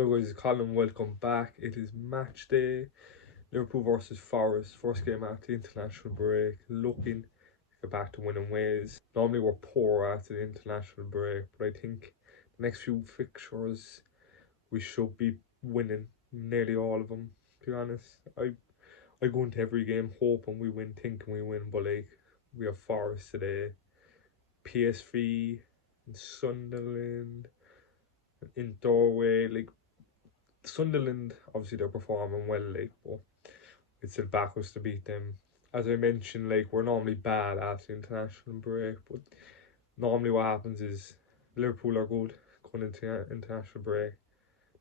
Hello guys, it's Colin, welcome back. It is match day. Liverpool versus Forest, first game after the international break. Looking to get back to winning ways. Normally we're poor after the international break, but I think the next few fixtures we should be winning nearly all of them, to be honest. I go into every game hoping we win, thinking we win, but we have Forest today, PSV, and Sunderland, in Doorway, Sunderland, obviously they're performing well, but it's still backwards to beat them. As I mentioned, we're normally bad after the international break, but normally what happens is Liverpool are good going into international break,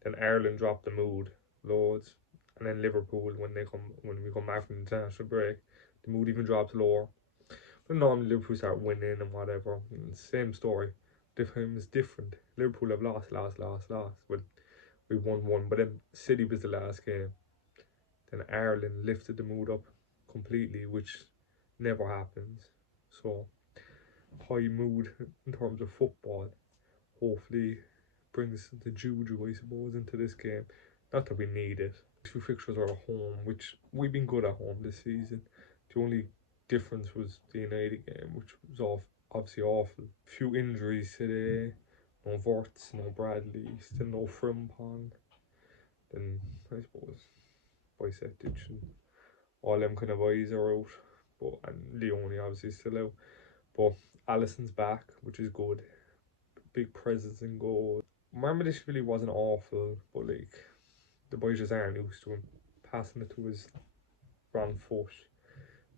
then Ireland drop the mood loads, and then Liverpool when we come back from the international break, the mood even drops lower. But normally Liverpool start winning and whatever. And same story. This time is different. Liverpool have lost. Well, we won one, but then City was the last game. Then Ireland lifted the mood up completely, which never happens. So high mood in terms of football hopefully brings the juju, I suppose, into this game. Not that we need it. Two fixtures are at home, which we've been good at home this season. The only difference was the United game, which was obviously awful. Few injuries today. No Vorts, no Bradley, still no Frimpong. Then I suppose Bicetic and all them kind of eyes are out. But and Leone obviously still out. But Alisson's back, which is good. Big presence in goal. Remember, this really wasn't awful, but the boys just aren't used to him passing it to his wrong foot.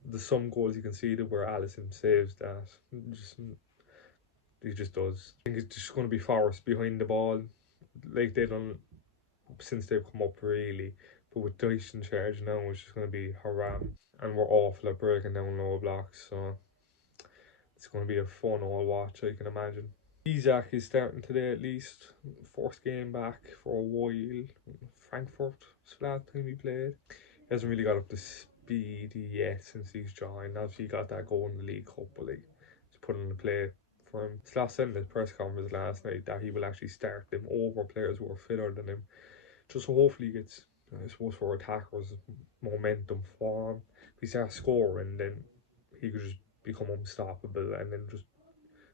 There's some goals you can see that where Alisson saves that. Just he just does. I think it's just going to be Forest behind the ball, like they done since they've come up really. But with Dyche in charge now, it's just going to be haram. And we're awful at breaking down low blocks, so it's going to be a fun all watch, I can imagine. Isaac is starting today at least. First game back for a while. Frankfurt was the last time he played. He hasn't really got up to speed yet since he's joined. Obviously, he got that goal in the League Cup, but he's put in the play for him. Slav said in his press conference last night that he will actually start them over players who are fitter than him. Just so hopefully he gets, I suppose, for attackers, momentum form. If he starts scoring, then he could just become unstoppable and then just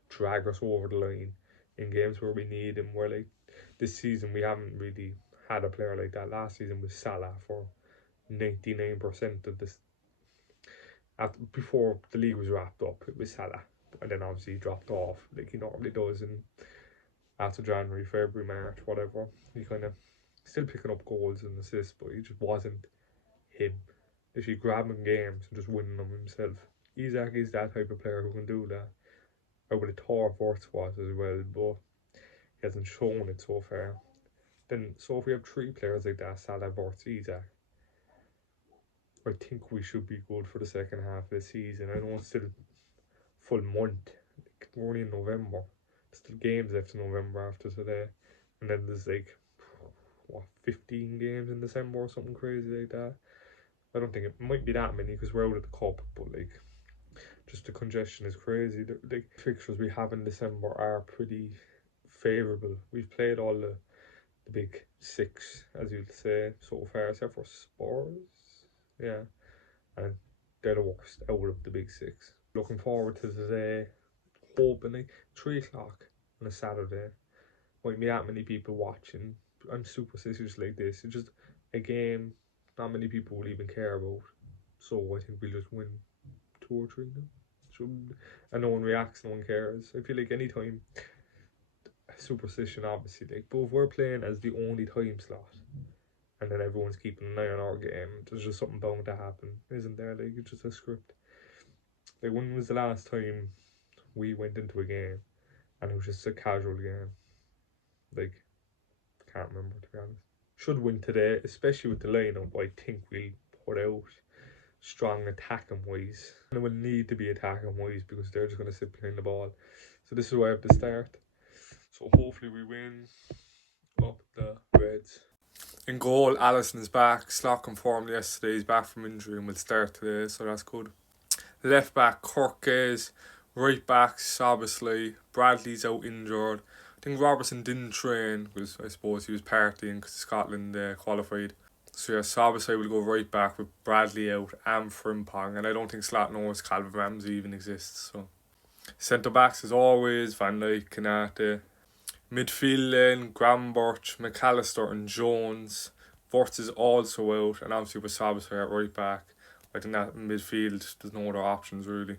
drag us over the line in games where we need him. Where this season we haven't really had a player like that. Last season was Salah for 99% of this. Before the league was wrapped up, it was Salah, and then obviously he dropped off like he normally does in after January, February, March, whatever. He kind of still picking up goals and assists, but he just wasn't him. If you grab him games and just winning them himself, Isaac is that type of player who can do that. I would have thought Vorts was as well, but he hasn't shown it so far. Then, so if we have three players like that, Salah, Vorts, Isaac, I think we should be good for the second half of the season. I know it's still full month. We're only in November. There's still games left in November after today. And then there's 15 games in December or something crazy like that. I don't think it might be that many because we're out of the cup, but just the congestion is crazy. The fixtures we have in December are pretty favourable. We've played all the big six, as you'd say, so far, except for Spurs. Yeah, and they're the worst out of the big six. Looking forward to today, hoping 3 o'clock on a Saturday. Might be that many people watching. I'm superstitious like this. It's just a game not many people will even care about. So I think we'll just win 2 or 3 now. And no one reacts, no one cares. I feel like anytime superstition obviously but if we're playing as the only time slot and then everyone's keeping an eye on our game, there's just something bound to happen, isn't there? It's just a script. When was the last time we went into a game and it was just a casual game? Can't remember, to be honest. Should win today, especially with the lineup. I think we'll put out strong attacking wise, and it will need to be attacking wise because they're just going to sit behind the ball. So this is where I have to start. So hopefully we win up the Reds. In goal, Alisson is back. Slock confirmed yesterday. He's back from injury and will start today, so that's good. Left back, Kirk Gaze. Right back, obviously. Bradley's out injured. I think Robertson didn't train because I suppose he was partying because Scotland qualified. So yeah, Sabasai will go right back with Bradley out and Frimpong, and I don't think Slot knows Calvin Ramsey even exists. So centre backs as always, Van Dijk, Kanate. Midfield then Graham Birch, McAllister and Jones. Wirtz is also out, and obviously with Sabasai at right back. I think that midfield there's no other options really.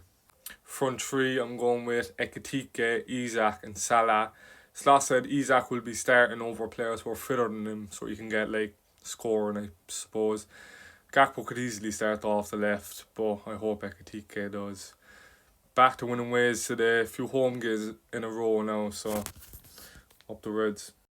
Front three, I'm going with Ekitike, Isak and Salah. Slot said Isak will be starting over players who are fitter than him, so you can get like scoring, I suppose. Gakpo could easily start off the left, but I hope Ekitike does. Back to winning ways today. A few home games in a row now, so up the Reds.